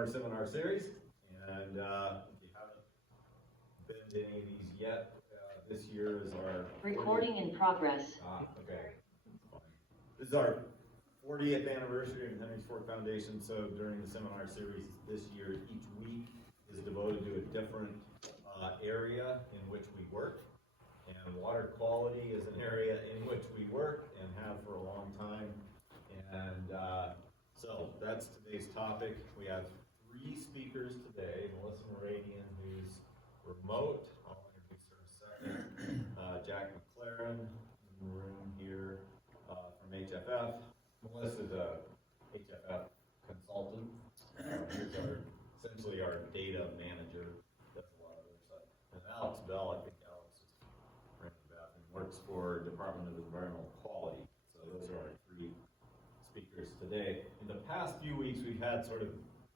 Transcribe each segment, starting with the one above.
summer seminar series, and if you haven't been to any of these yet, this year is our recording in progress. Okay, fine. This is our 40th anniversary of the Henry's Fork Foundation. So during the seminar series this year, each week is devoted to a different area in which we work, and water quality is an area in which we work and have for a long time. And so that's today's topic. We have 3 speakers today. Melissa Moradian, who's remote. I'll introduce her in a second. Jack McLaren in the room here from HFF. Melissa's a HFF consultant. Here's essentially our data manager. Does a lot of other stuff. And Alex Bell, I think Alex is ringing the bell, and works for Department of Environmental Quality. So those are our 3 speakers today. In the past few weeks, we've had sort of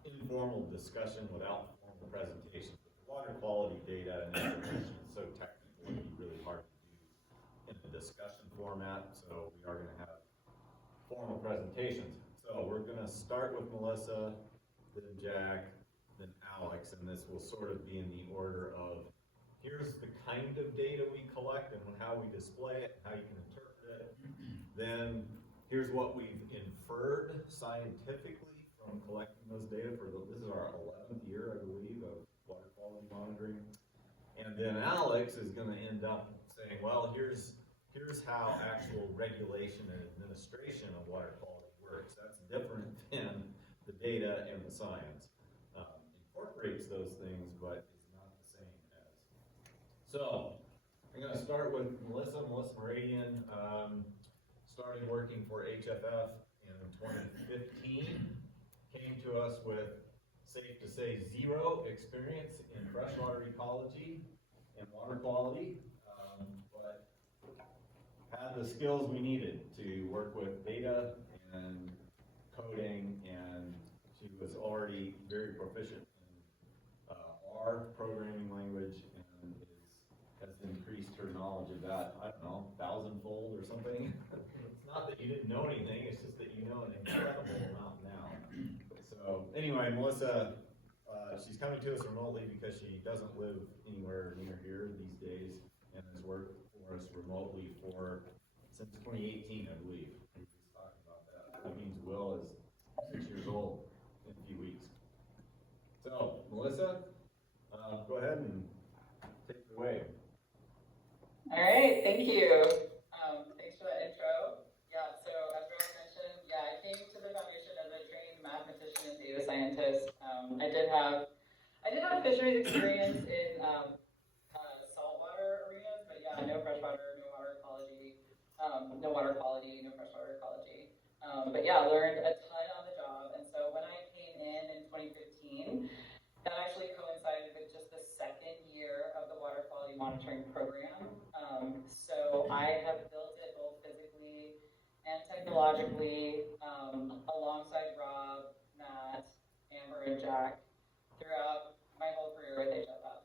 informal discussion without formal presentation. Water quality data and information is so technical, it'd be really hard to do in a discussion format. So we are going to have formal presentations. So we're going to start with Melissa, then Jack, then Alex, and this will sort of be in the order of here's the kind of data we collect and how we display it, how you can interpret it. Then here's what we've inferred scientifically from collecting those data this is our 11th year, I believe, of water quality monitoring. And then Alex is going to end up saying, well, here's how actual regulation and administration of water quality works. That's different than the data and the science. Incorporates those things, but is not the same as. So I'm going to start with Melissa Moradian. Started working for HFF in 2015, came to us with, safe to say, 0 experience in freshwater ecology and water quality, but had the skills we needed to work with data and coding, and she was already very proficient in R programming language, and has increased her knowledge of that, I don't know, 1,000-fold or something. It's not that you didn't know anything, it's just that you know an incredible amount now. So anyway, Melissa, she's coming to us remotely because she doesn't live anywhere near here these days and has worked for us remotely since 2018, I believe. We were just talking about that. That means Will is 6 years old in a few weeks. So, Melissa, go ahead and take it away. All right, thank you. Thanks for that intro. Yeah, so as Ross mentioned, I came to the foundation as a trained mathematician and data scientist. I did have fisheries experience in saltwater arenas, but no freshwater, no water ecology, no water quality, no freshwater ecology. But I learned a ton on the job, and so when I came in 2015, that actually coincided with just the 2nd year of the water quality monitoring program. So I have built it both physically and technologically alongside Rob, Matt, Amber, and Jack throughout my whole career with HFF.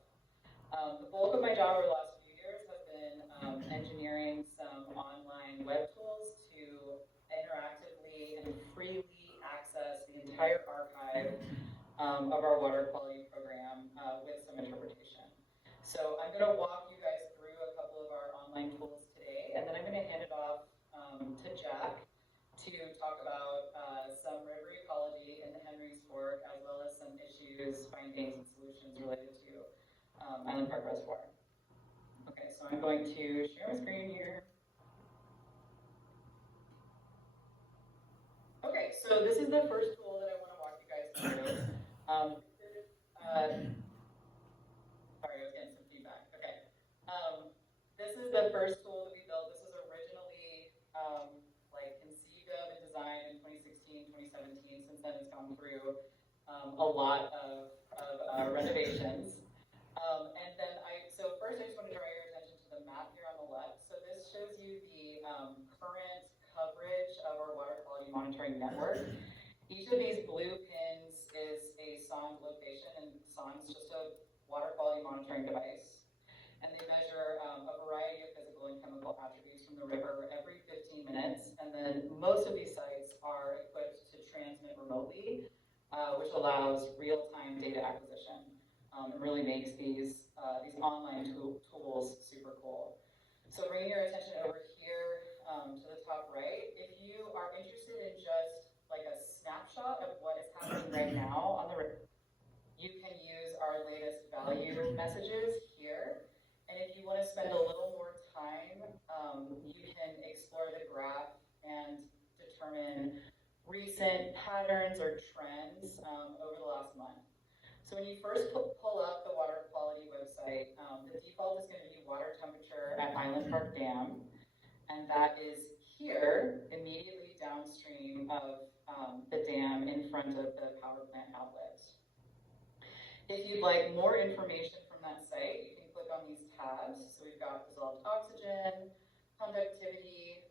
The bulk of my job over the last few years has been engineering some online web tools to interactively and freely access the entire archive of our water quality program with some interpretation. So I'm going to walk you guys through a couple of our online tools today, and then I'm going to hand it off to Jack to talk about some river ecology in the Henry's Fork, as well as some issues, findings, and solutions related to Island Park Reservoir. Okay, so I'm going to share my screen here. Okay, so this is the first tool that I want to walk you guys through. Sorry, I was getting some feedback. Okay. This is the first tool that we built. This was originally conceived of and designed in 2016, 2017. Since then, it's gone through a lot of renovations. And then so first I just want to draw your attention to the map here on the left. So this shows you the current coverage of our water quality monitoring network. Each of these blue pins is a SOND location, and SOND is just a water quality monitoring device. And they measure a variety of physical and chemical attributes from the river every 15 minutes. And then most of these sites are equipped to transmit remotely which allows real-time data acquisition. It really makes these online tools super cool. So bringing your attention over here to the top right, if you are interested in just like a snapshot of what is happening right now on the river, you can use our latest value messages here. And if you want to spend a little more time, you can explore the graph and determine recent patterns or trends over the last month. So when you first pull up the water quality website, the default is going to be water temperature at Island Park Dam, and that is here, immediately downstream of the dam in front of the power plant outlet. If you'd like more information from that site, you can click on these tabs. So we've got dissolved oxygen, conductivity,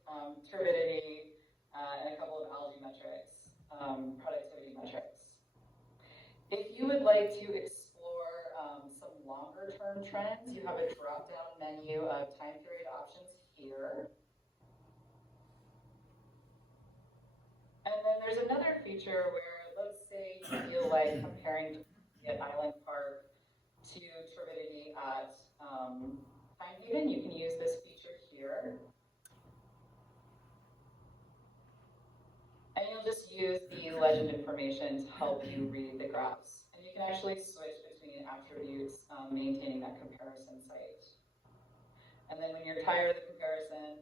turbidity, and a couple of algae metrics, productivity metrics. If you would like to explore some longer term trends, you have a drop-down menu of time period options here. And then there's another feature where, let's say you feel like comparing at Island Park to turbidity at Pine Haven, you can use this feature here. And you'll just use the legend information to help you read the graphs. And you can actually switch between attributes, maintaining that comparison site. And then when you're tired of the comparison,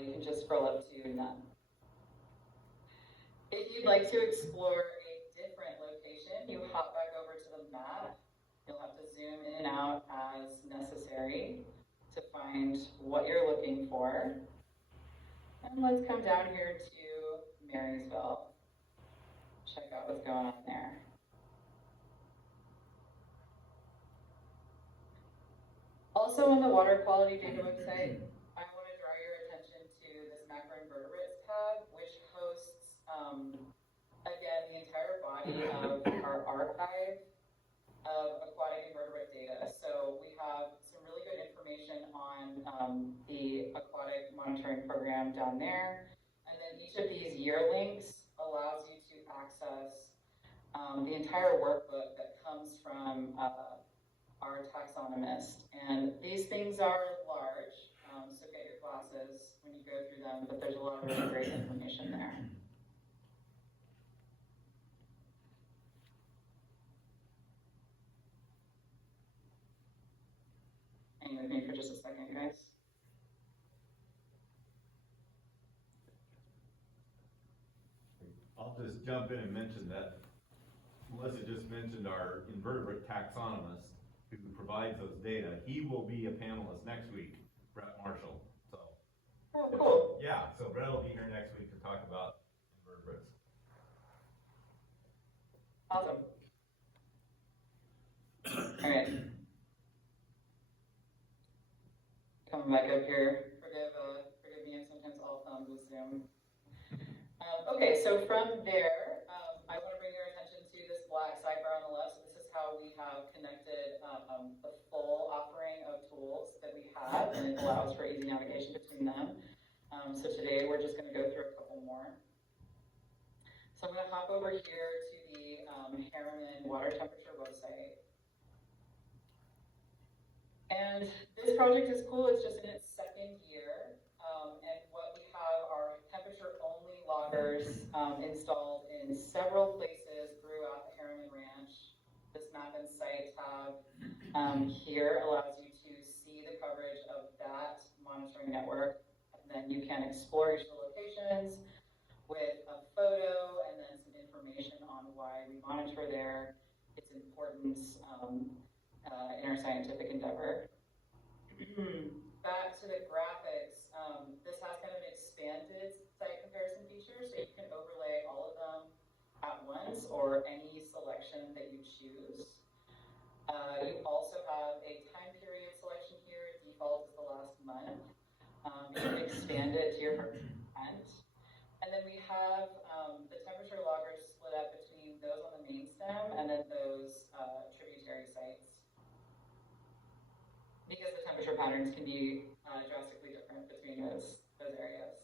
you can just scroll up to none. If you'd like to explore a different location, you hop back over to the map. You'll have to zoom in and out as necessary to find what you're looking for. And let's come down here to Marysville. Check out what's going on there. Also on the water quality data website, I want to draw your attention to this macroinvertebrates tab, which hosts, again, the entire body of our archive of aquatic invertebrate data. So we have some really good information on the aquatic monitoring program down there. And then each of these year links allows you to access the entire workbook that comes from our taxonomist. And these things are large, so get your glasses when you go through them, but there's a lot of really great information there. Hang with me for just a second, guys. I'll just jump in and mention that Melissa just mentioned our invertebrate taxonomist who provides those data. He will be a panelist next week, Brett Marshall. So, oh, cool. Yeah, so Brett will be here next week to talk about invertebrates. Awesome. All right. Coming back up here. Forgive me, sometimes I'll thumb with Zoom. Okay, so from there, I want to bring your attention to this black sidebar on the left. So this is how we have connected the full offering of tools that we have, and it allows for easy navigation between them. So today we're just going to go through a couple more. So I'm going to hop over here to the Harriman water temperature website. And this project is cool. It's just in its second year. And what we have are temperature-only loggers installed in several places throughout the Harriman Ranch. This map and site tab here allows you to see the coverage of that monitoring network. And then you can explore each of the locations with a photo and then some information on why we monitor there, its importance in our scientific endeavor. Back to the graphics, this has kind of an expanded site comparison feature, so you can overlay all of them at once or any selection that you choose. You also have a time period selection here. Default is the last month. You can expand it to your intent. And then we have the temperature loggers split up between those on the main stem and then those tributary sites, because the temperature patterns can be drastically different between those areas.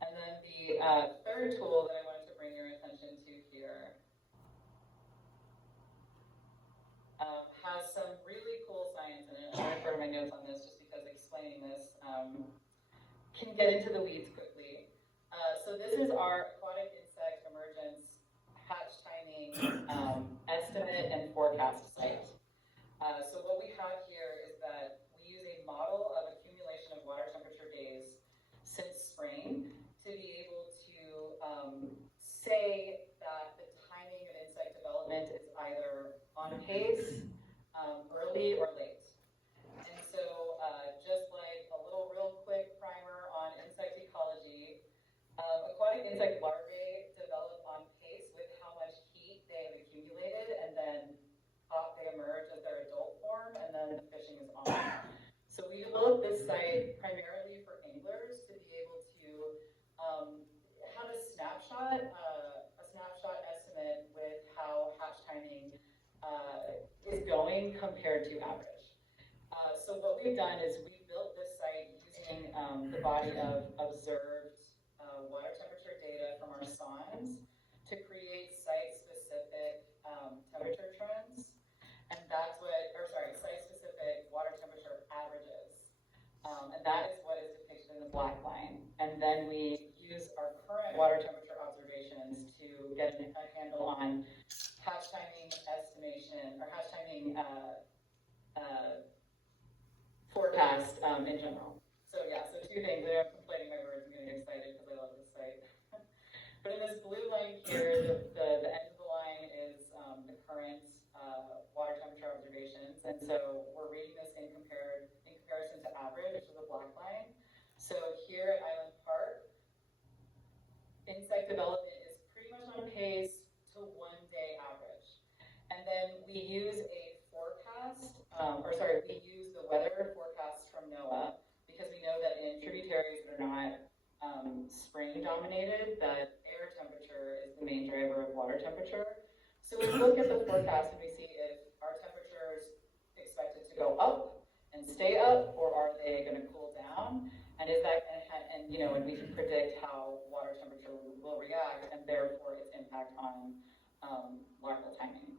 And then the the third tool that I wanted to bring your attention to here has some really cool science in it. I'm going to refer to my notes on this just because explaining this can get into the weeds quickly. So this is our aquatic insect emergence hatch timing estimate and forecast site. So what we have here is that we use a model of accumulation of water temperature days since spring to be able to say that the timing of insect development is either on pace, early or late. And so just like a little real quick primer on insect ecology, aquatic insect larvae develop on pace with how much heat they have accumulated, and then they emerge as their adult form, and then the fishing is on. So we developed this site primarily for anglers to be able to have a snapshot estimate with how hatch timing is going compared to average. So what we've done is we built this site using the body of observed water temperature data from our sondes to create site-specific temperature trends, and that's what, or sorry, site-specific water temperature averages, and that is what is depicted in the black line. And then we use our current water temperature observations to get a handle on hatch timing estimation, or hatch timing forecast in general. So yeah, so two things. I'm complaining my words. I'm getting excited because I love this site. But in this blue line here, the end of the line is the current water temperature observations, and so we're reading this in comparison to average, which is the black line. So here at Island Park, insect development is pretty much on pace to 1 day average, and then we use a forecast, we use the weather forecast from NOAA, because we know that in tributaries that are not spring dominated, that air temperature is the main driver of water temperature. So we look at the forecast and we see if our temperature is expected to go up and stay up, or are they going to cool down? And is that and we can predict how water temperature will react, and therefore its impact on larval timing.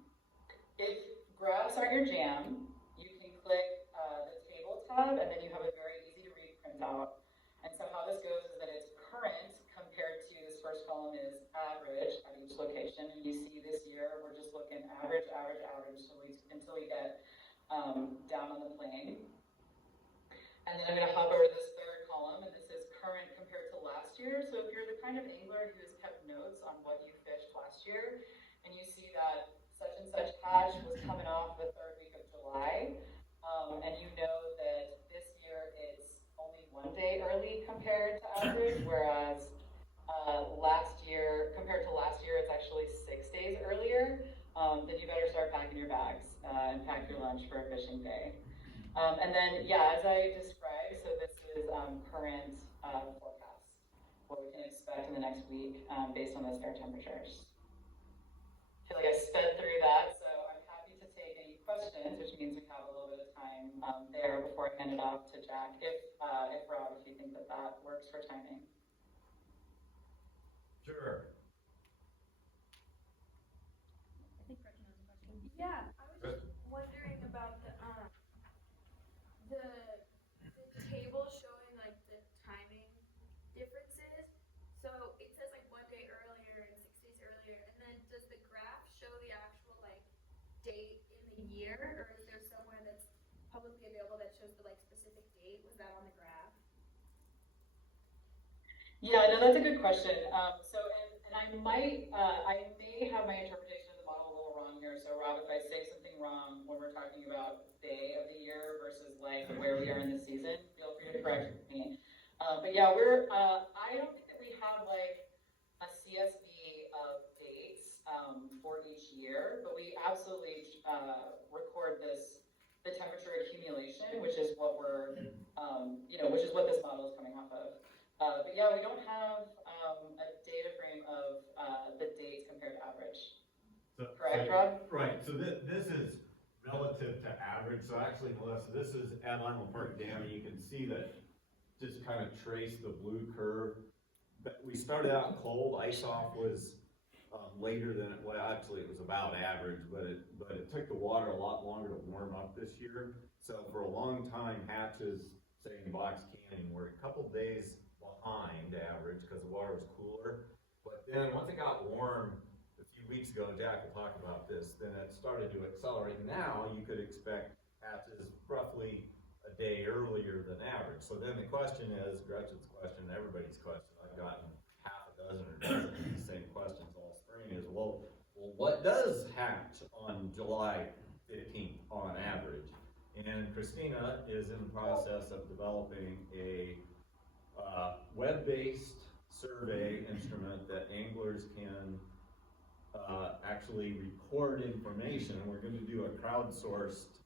If graphs aren't your jam, you can click the table tab, and then you have a very easy to read printout. And so how this goes is that it's current compared to, this first column is average at each location. And you see this year, we're just looking average until we get down on the plane. And then I'm going to hop over to this third column, and this is current compared to last year. So if you're the kind of angler who has kept notes on what you fished last year, and you see that such and such hatch was coming off the third week of July, and you know that this year it's only 1 day early compared to average, whereas compared to last year, it's actually 6 days earlier, then you better start packing your bags and pack your lunch for a fishing day. And then, yeah, as I described, so this is current forecast, what we can expect in the next week based on those air temperatures. I feel like I sped through that, so I'm happy to take any questions, which means we have a little bit of time there before I hand it off to Jack, if Rob, if you think that that works for timing. Sure. I think Gretchen has a question. Yeah, I was just wondering about the table showing like the timing differences. So it says like 1 day earlier and 6 days earlier, and then does the graph show the actual like date in the year, or is there somewhere that's publicly available that shows the like specific date? Was that on the graph? Yeah, no, that's a good question. And I may have my interpretation of the model a little wrong here. So Rob, if I say something wrong when we're talking about day of the year versus like where we are in the season, feel free to correct me. But yeah, I don't think that we have like a CSV of dates for each year, but we absolutely record the temperature accumulation, which is what which is what this model is coming off of. But yeah, we don't have a data frame of the dates compared to average. Correct, Rob? Right, so this is relative to average. So actually, Melissa, this is at Island Park Dam, and you can see that, just kind of trace the blue curve we started out cold. Ice off was later than, well, actually it was about average, but it took the water a lot longer to warm up this year. So for a long time, hatches, say in Box Canyon, were a couple days behind average because the water was cooler. But then once it got warm a few weeks ago, Jack will talk about this, then it started to accelerate. Now you could expect hatches roughly a day earlier than average. So then the question is, Gretchen's question, everybody's question, I've gotten half a dozen or dozen of these same questions all spring is, well, what does hatch on July 15th on average? And Christina is in the process of developing a web-based survey instrument that anglers can actually record information. We're going to do a crowdsourced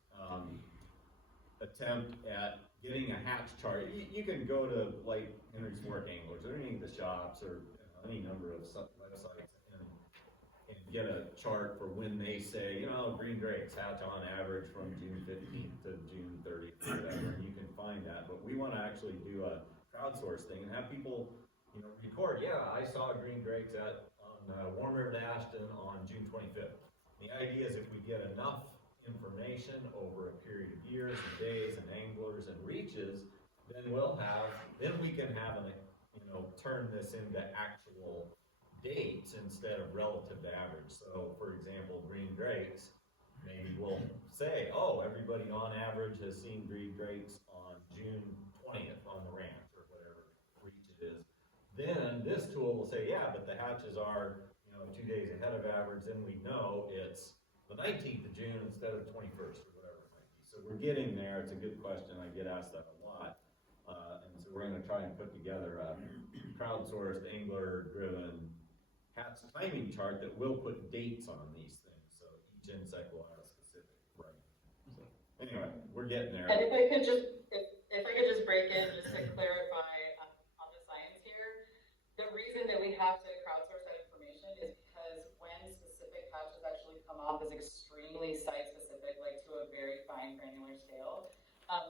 attempt at getting a hatch chart. You can go to like Henry's Fork Anglers or any of the shops or any number of websites and get a chart for when they say, green drakes hatch on average from June 15th to June 30th or whatever, and you can find that. But we want to actually do a crowdsource thing and have people, record, I saw green drakes on Warm River to Ashton on June 25th. The idea is if we get enough information over a period of years and days and anglers and reaches, then we can have turn this into actual dates instead of relative to average. So for example, green drakes, maybe we'll say, everybody on average has seen green drakes on June 20th on the ranch or whatever reach it is. Then this tool will say, but the hatches are 2 days ahead of average, then we know it's the 19th of June instead of the 21st or whatever it might be. So we're getting there. It's a good question. I get asked that a lot. And so we're going to try and put together a crowdsourced, angler-driven hatch timing chart that will put dates on these things. So each insect will have a specific frame. So anyway, we're getting there. And if I could just break in just to clarify on the science here, the reason that we have to crowdsource that information is because when specific hatches actually come off as extremely site specific, like to a very fine granular scale.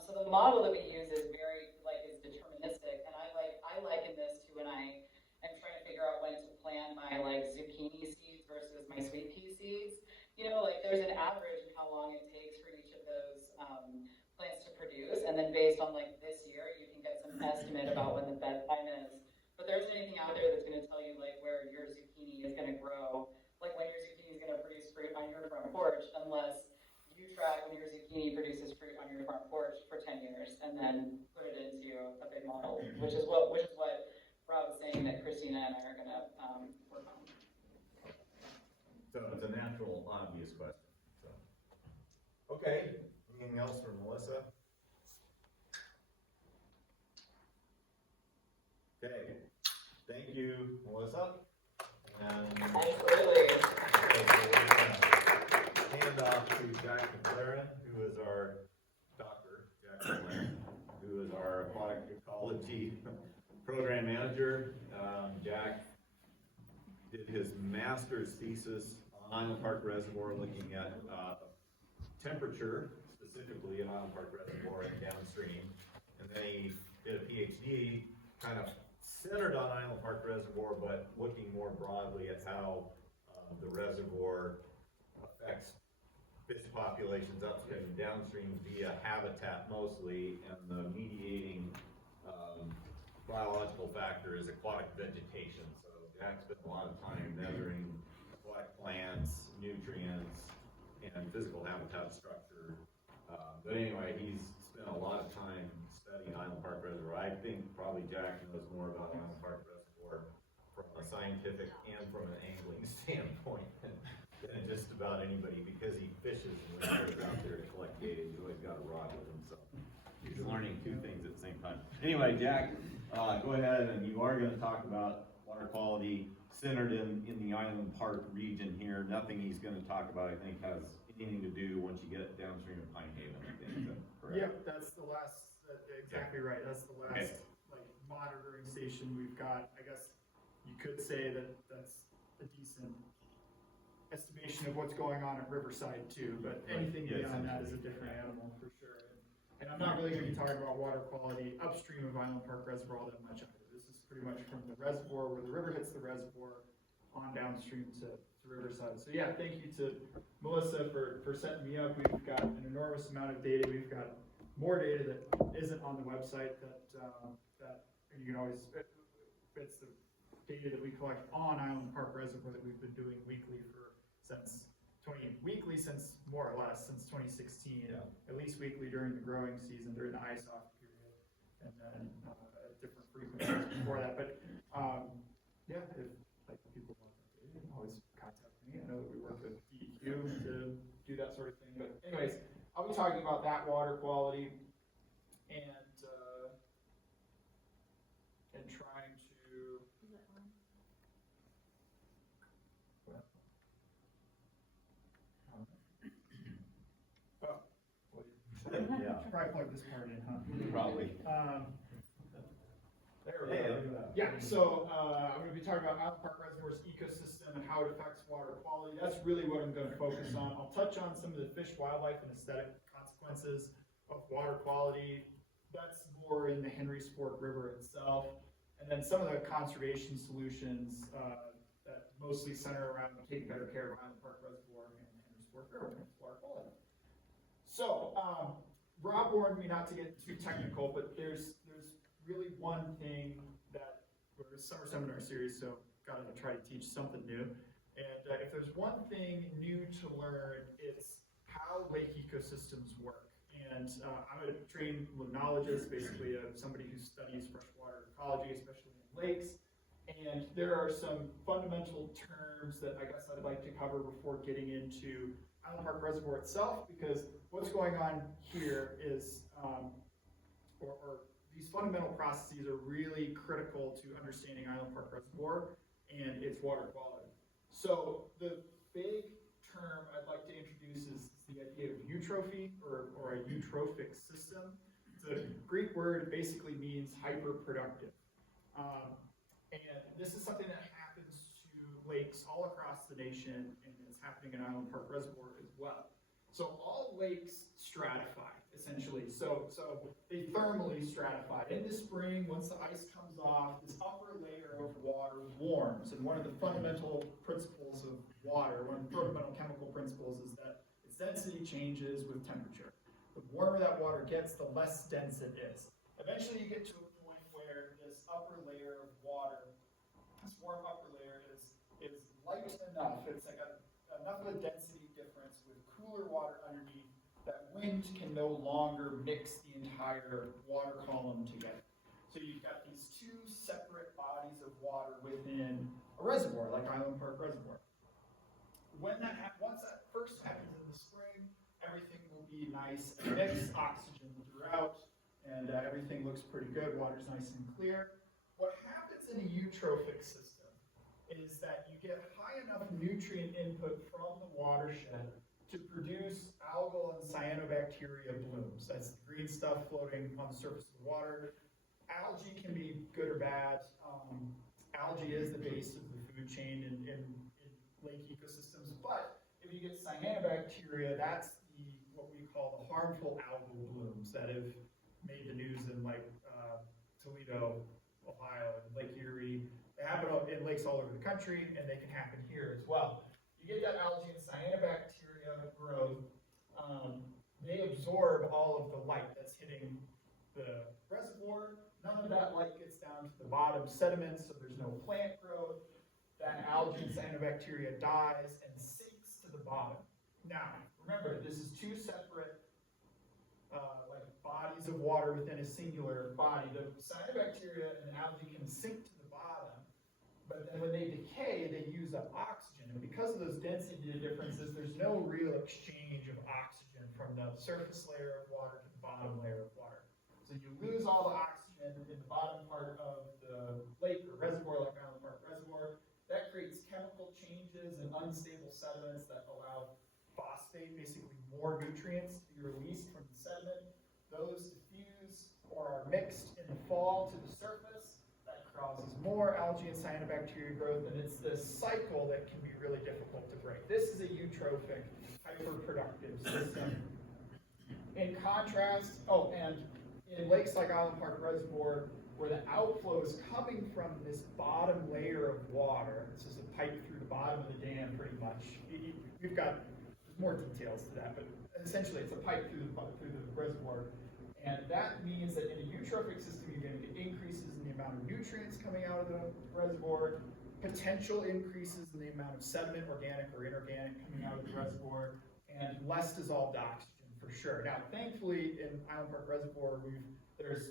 So the model that we use is very is deterministic, and I liken this to when I am trying to figure out when to plant my zucchini seeds versus my sweet pea seeds. There's an average in how long it takes for each of those plants to produce, and then based on this year, you can get some estimate about when the bed time is. But there isn't anything out there that's going to tell you where your zucchini is going to grow, when your zucchini is going to produce fruit on your front porch, unless you track when your zucchini produces fruit on your front porch for 10 years and then put it into a big model, which is what Rob was saying that Christina and I are going to work on. So it's a natural, obvious question. So, okay, anything else for Melissa? Okay, thank you, Melissa. And absolutely. Okay, so we're gonna hand off to Jack McLaren, who is our Dr. Jack McLaren, who is our aquatic ecology program manager. Jack did his master's thesis on Island Park Reservoir, looking at temperature, specifically in Island Park Reservoir and downstream. And then he did a PhD, kind of centered on Island Park Reservoir, but looking more broadly at how the reservoir affects fish populations upstream and downstream via habitat mostly, and the mediating biological factor is aquatic vegetation. So Jack spent a lot of time measuring aquatic plants, nutrients, and physical habitat structure. But anyway, he's spent a lot of time studying Island Park Reservoir. I think probably Jack knows more about Island Park Reservoir from a scientific and from an angling standpoint than just about anybody, because he fishes and when he goes out there to collect data, he's always got a rod with him, so he's learning two things at the same time. Anyway, Jack, go ahead, and you are going to talk about water quality centered in the Island Park region here. Nothing he's going to talk about, I think, has anything to do once you get downstream of Pine Haven, I think. Correct? Yep, that's the last, exactly right, that's the last, monitoring station we've got. I guess you could say that that's a decent estimation of what's going on at Riverside too, but anything beyond that is a different animal for sure. And I'm not really gonna be talking about water quality upstream of Island Park Reservoir all that much either. This this is pretty much from the reservoir, where the river hits the reservoir, on downstream to Riverside. So yeah, thank you to Melissa for setting me up. We've got an enormous amount of data. We've got more data that isn't on the website that you can always, it's the data that we collect on Island Park Reservoir that we've been doing weekly since more or less since 2016, Yeah. at least weekly during the growing season, during the ice off period, and then at different frequencies before that. But yeah, if like people want to, you can always contact me. I know that we work with DEQ to do that sort of thing. But anyways, I'll be talking about that water quality and trying to. Yeah. Probably plug this part in, huh? Probably. There we go. Yeah, so I'm going to be talking about Island Park Reservoir's ecosystem and how it affects water quality. That's really what I'm going to focus on. I'll touch on some of the fish, wildlife, and aesthetic consequences of water quality. That's more in the Henry Sport River itself. And then some of the conservation solutions that mostly center around taking better care of Island Park Reservoir and Henry Sport River and water quality. So, Rob warned me not to get too technical, but there's really one thing that we're a summer seminar series, so gotta try to teach something new. And if there's one thing new to learn, it's how lake ecosystems work. And I'm a trained limnologist, basically somebody who studies freshwater ecology, especially in lakes. And there are some fundamental terms that I guess I'd like to cover before getting into Island Park Reservoir itself, because what's going on here is, or these fundamental processes are really critical to understanding Island Park Reservoir and its water quality. So the big term I'd like to introduce is the idea of eutrophy or a eutrophic system. The Greek word basically means hyperproductive. And this is something that happens to lakes all across the nation, and it's happening in Island Park Reservoir as well. So all lakes stratify, essentially. So they thermally stratify. In the spring, once the ice comes off, this upper layer of water warms. And one of the fundamental principles of water, one of the fundamental chemical principles, is that its density changes with temperature. The warmer that water gets, the less dense it is. Eventually you get to a point where this upper layer of water, this warm upper layer is light enough, it's like enough of a density difference with cooler water underneath that wind can no longer mix the entire water column together. So you've got these two separate bodies of water within a reservoir, like Island Park Reservoir. When once that first happens in the spring, everything will be nice and mixed, oxygen throughout, and everything looks pretty good, water's nice and clear. What happens in a eutrophic system is that you get high enough nutrient input from the watershed to produce algal and cyanobacteria blooms. That's the green stuff floating on the surface of the water. Algae can be good or bad. Algae is the base of the food chain in lake ecosystems, but if you get cyanobacteria, that's what we call the harmful algal blooms that have made the news in like Toledo, Ohio, and Lake Erie. They happen in lakes all over the country, and they can happen here as well. You get that algae and cyanobacteria growth. They absorb all of the light that's hitting the reservoir. None of that light gets down to the bottom sediments, so there's no plant growth. That algae and cyanobacteria dies and sinks to the bottom. Now, remember, this is two separate like bodies of water within a singular body. The cyanobacteria and algae can sink to the bottom, but then when they decay, they use up oxygen. And because of those density differences, there's no real exchange of oxygen from the surface layer of water to the bottom layer of water. So you lose all the oxygen in the bottom part of the lake or reservoir, like Island Park Reservoir. That creates chemical changes and unstable sediments that allow phosphate, basically more nutrients, to be released from the sediment. Those diffuse or are mixed in the fall to the surface. That causes more algae and cyanobacteria growth, and it's this cycle that can be really difficult to break. This is a eutrophic, hyperproductive system. In contrast, and in lakes like Island Park Reservoir, where the outflow is coming from this bottom layer of water. This is a pipe through the bottom of the dam, pretty much. We've got more details to that, but essentially it's a pipe through the reservoir. And that means that in a eutrophic system, you're going to get increases in the amount of nutrients coming out of the reservoir, potential increases in the amount of sediment, organic or inorganic, coming out of the reservoir, and less dissolved oxygen for sure. Now, thankfully, in Island Park Reservoir, there's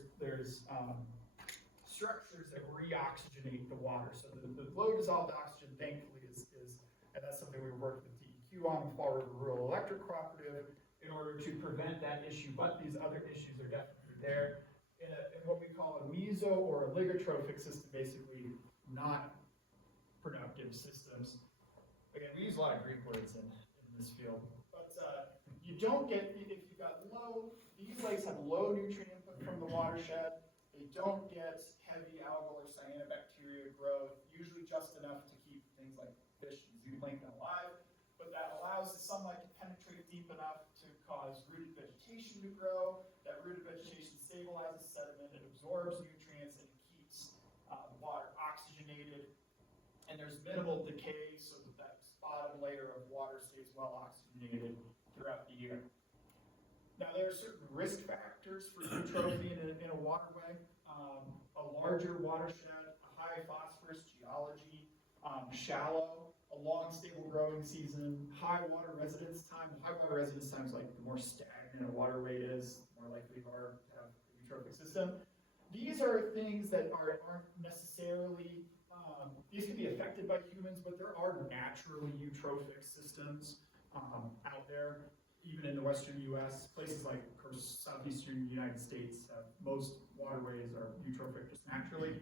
structures that re-oxygenate the water. So the low dissolved oxygen, thankfully, and that's something we worked with DEQ on, Fall River Rural Electric Cooperative, in order to prevent that issue. But these other issues are definitely there. In what we call a meso or a oligotrophic system, basically not productive systems. Again, we use a lot of Greek words in this field. But you don't get, if you've got these lakes have low nutrient input from the watershed. They don't get heavy algal or cyanobacteria growth, usually just enough to keep things like fish and zooplankton alive, but that allows the sunlight to penetrate deep enough to cause rooted vegetation to grow. That rooted vegetation stabilizes sediment, it absorbs nutrients, and it keeps the water oxygenated. And there's minimal decay so that bottom layer of water stays well oxygenated throughout the year. Now, there are certain risk factors for eutrophy in a waterway. A larger watershed, a high phosphorus geology, shallow, a long stable growing season, high water residence time. High water residence time is like the more stagnant a waterway is, the more likely you are to have a eutrophic system. These are things that aren't necessarily, these can be affected by humans, but there are naturally eutrophic systems out there. Even in the western U.S., places like, of course, southeastern United States, most waterways are eutrophic just naturally.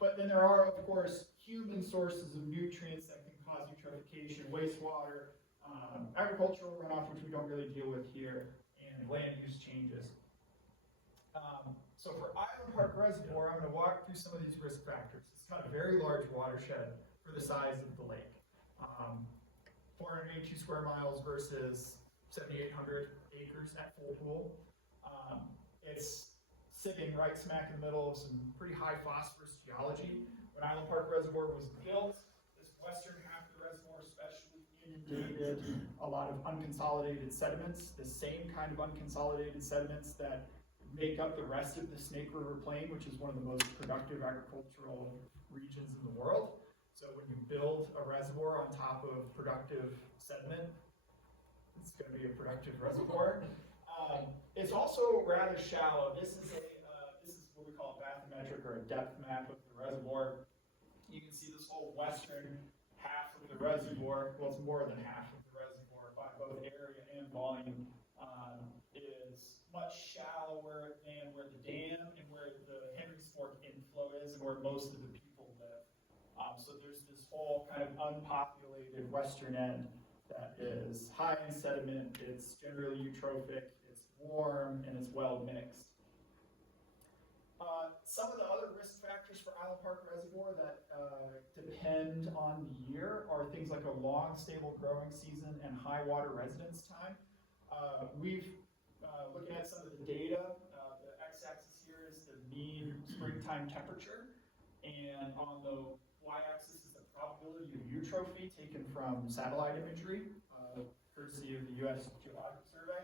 But then there are, of course, human sources of nutrients that can cause eutrophication, wastewater, agricultural runoff, which we don't really deal with here, and land use changes. So for Island Park Reservoir, I'm going to walk through some of these risk factors. It's got a very large watershed for the size of the lake. 482 square miles versus 7,800 acres at full pool. It's sitting right smack in the middle of some pretty high phosphorus geology. When Island Park Reservoir was built, this western half of the reservoir especially inundated a lot of unconsolidated sediments, the same kind of unconsolidated sediments that make up the rest of the Snake River Plain, which is one of the most productive agricultural regions in the world. So when you build a reservoir on top of productive sediment, it's going to be a productive reservoir. It's also rather shallow. This is what we call a bathymetric or a depth map of the reservoir. You can see this whole western half of the reservoir, well, it's more than half of the reservoir by both area and volume, is much shallower than where the dam and where the Henry's Fork inflow is and where most of the people live. So there's this whole kind of unpopulated western end that is high in sediment, it's generally eutrophic, it's warm, and it's well mixed. Some of the other risk factors for Island Park Reservoir that depend on the year are things like a long, stable growing season and high water residence time. Looking at some of the data, the x-axis here is the mean springtime temperature, and on the y-axis is the probability of eutrophy taken from satellite imagery, courtesy of the U.S. Geological Survey.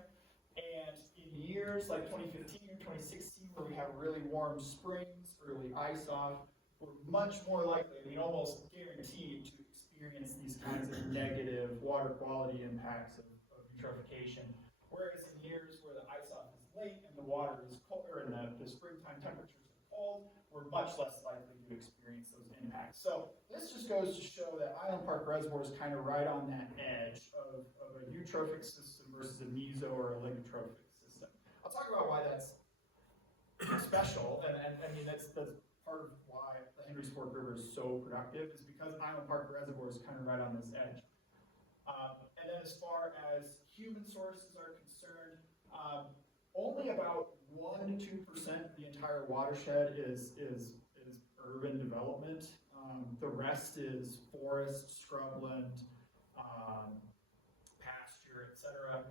And in years like 2015 or 2016, where we have really warm springs, early ice off, we're much more likely, almost guaranteed to experience these kinds of negative water quality impacts of eutrophication. Whereas in years where the ice off is late and the water is colder and the springtime temperatures are cold, we're much less likely to experience those impacts. So this just goes to show that Island Park Reservoir is kind of right on that edge of a eutrophic system versus a meso or a oligotrophic system. I'll talk about why that's special, and that's part of why the Henry's Fork River is so productive, is because Island Park Reservoir is kind of right on this edge. And then as far as human sources are concerned, only about 1 to 2% of the entire watershed is urban development. The rest is forest, scrubland, pasture, etc.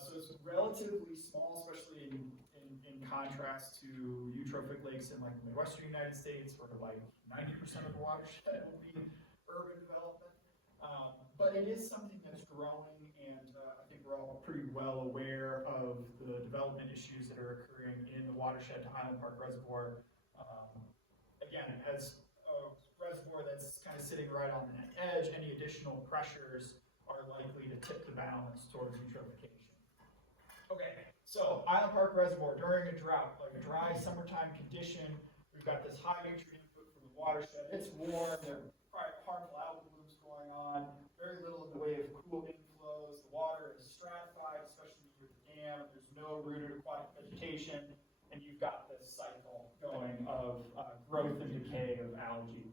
So it's relatively small, especially in contrast to eutrophic lakes in like the Midwestern United States, where like 90% of the watershed will be urban development. But it is something that's growing, and I think we're all pretty well aware of the development issues that are occurring in the watershed to Highland Park Reservoir. Again, as a reservoir that's kind of sitting right on that edge, any additional pressures are likely to tip the balance towards eutrophication. Okay, so Island Park Reservoir during a drought, like a dry summertime condition, we've got this high nutrient input from the watershed. It's warm, there are harmful algal blooms going on, very little in the way of cool inflows. The water is stratified, especially near the dam. There's no rooted aquatic vegetation, and you've got this cycle going of growth and decay of algae.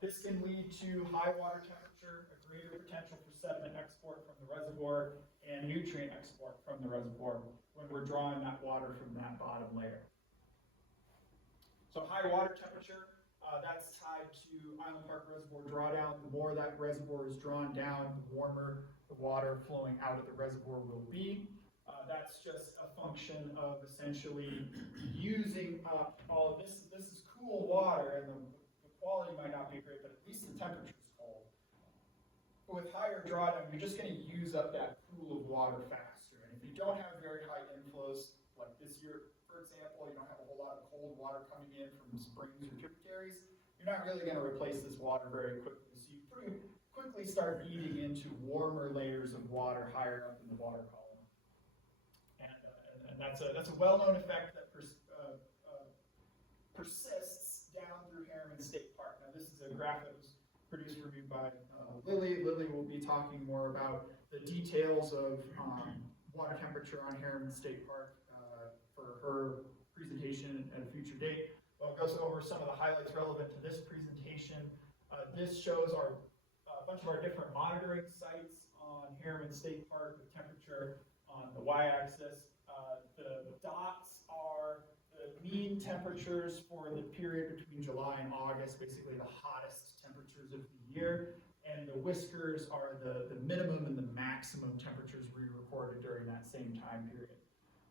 This can lead to high water temperature, a greater potential for sediment export from the reservoir, and nutrient export from the reservoir when we're drawing that water from that bottom layer. So high water temperature, that's tied to Island Park Reservoir drawdown. The more that reservoir is drawn down, the warmer the water flowing out of the reservoir will be. That's just a function of essentially using up all of this. This is cool water, and the quality might not be great, but at least the temperature is cold. With higher drawdown, you're just going to use up that pool of water faster. And if you don't have very high inflows, like this year, for example, you don't have a whole lot of cold water coming in from springs or tributaries, you're not really going to replace this water very quickly. So you pretty quickly start eating into warmer layers of water higher up in the water column. And that's a well-known effect that persists down through Harriman State Park. Now, this is a graph that was produced for me by Lily. Lily will be talking more about the details of water temperature on Harriman State Park for her presentation at a future date. Well, it goes over some of the highlights relevant to this presentation. This shows a bunch of our different monitoring sites on Harriman State Park with temperature on the y-axis. The dots are the mean temperatures for the period between July and August, basically the hottest temperatures of the year. And the whiskers are the minimum and the maximum temperatures we recorded during that same time period.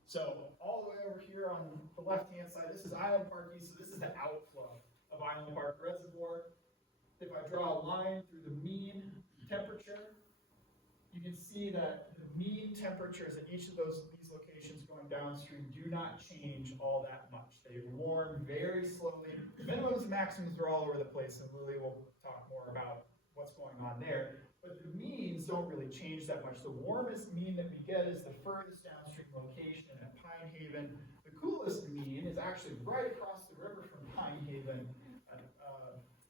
So all the way over here on the left-hand side, this is Island Park East, so this is the outflow of Island Park Reservoir. If I draw a line through the mean temperature, you can see that the mean temperatures at each of these locations going downstream do not change all that much. They warm very slowly. Minimums and maximums are all over the place, and Lily will talk more about what's going on there. But the means don't really change that much. The warmest mean that we get is the furthest downstream location at Pine Haven. The coolest mean is actually right across the river from Pine Haven,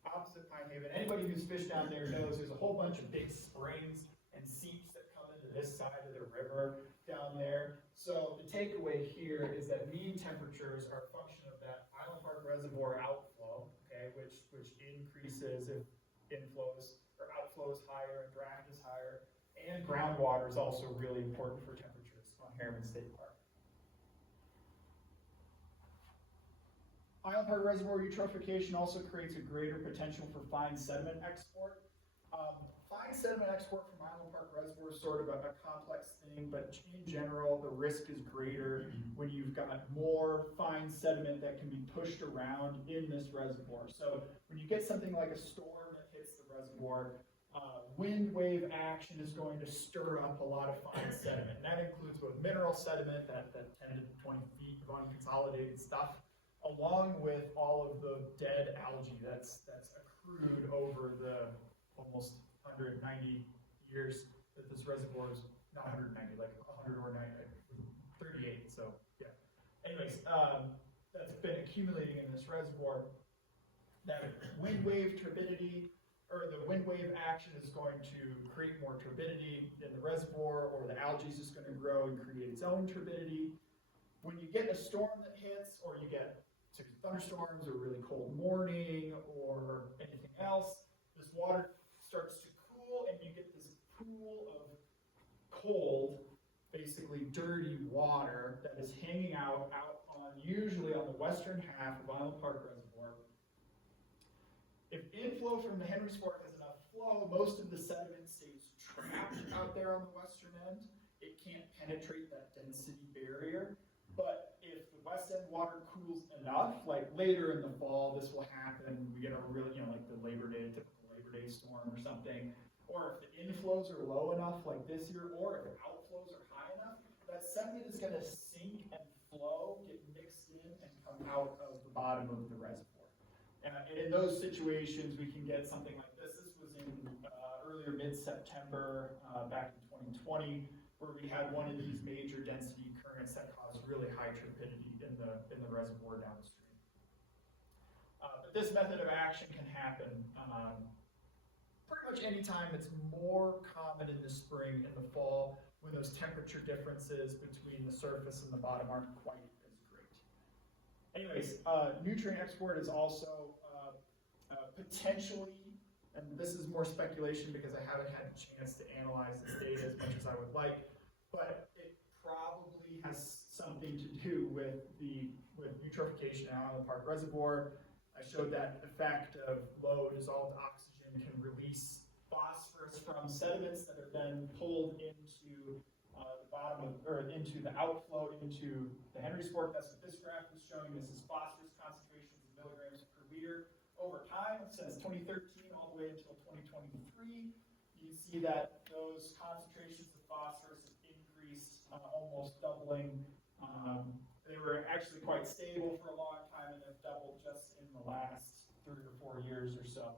opposite Pine Haven. Anybody who's fished down there knows there's a whole bunch of big springs and seeps that come into this side of the river down there. So the takeaway here is that mean temperatures are a function of that Island Park Reservoir outflow, okay, which increases if inflows or outflows higher and draft is higher. And groundwater is also really important for temperatures on Harriman State Park. Island Park Reservoir eutrophication also creates a greater potential for fine sediment export. Fine sediment export from Island Park Reservoir is sort of a complex thing, but in general, the risk is greater when you've got more fine sediment that can be pushed around in this reservoir. So when you get something like a storm that hits the reservoir, wind wave action is going to stir up a lot of fine sediment. And that includes both mineral sediment, that 10 to 20 feet of unconsolidated stuff, along with all of the dead algae that's accrued over the almost 190 years that this reservoir is, not 190, like 100 or 38, so yeah. Anyways, that's been accumulating in this reservoir. That wind wave turbidity, or the wind wave action is going to create more turbidity in the reservoir, or the algae is just going to grow and create its own turbidity. When you get a storm that hits, or you get thunderstorms, or really cold morning, or anything else, this water starts to cool, and you get this pool of cold, basically dirty water that is hanging out on, usually on the western half of Island Park Reservoir. If inflow from the Henry's Fork has enough flow, most of the sediment stays trapped out there on the western end. It can't penetrate that density barrier. But if west end water cools enough, like later in the fall, this will happen, we get a really, like the typical Labor Day storm or something, or if the inflows are low enough, like this year, or if the outflows are high enough, that sediment is gonna sink and flow, get mixed in, and come out of the bottom of the reservoir. And in those situations, we can get something like this. This was in earlier mid-September, back in 2020, where we had one of these major density currents that caused really high turbidity in the reservoir downstream. But this method of action can happen pretty much anytime. It's more common in the spring and the fall when those temperature differences between the surface and the bottom aren't quite as great. Anyways, nutrient export is also potentially, and this is more speculation because I haven't had a chance to analyze this data as much as I would like, but it probably has something to do with eutrophication out of the park reservoir. I showed that effect of low dissolved oxygen can release phosphorus from sediments that are then pulled into the bottom of, or into the outflow into the Henry's Fork. That's what this graph is showing. This is phosphorus concentrations in milligrams per liter over time since 2013 all the way until 2023. You can see that those concentrations of phosphorus have increased, almost doubling. They were actually quite stable for a long time and have doubled just in the last 3 or 4 years or so.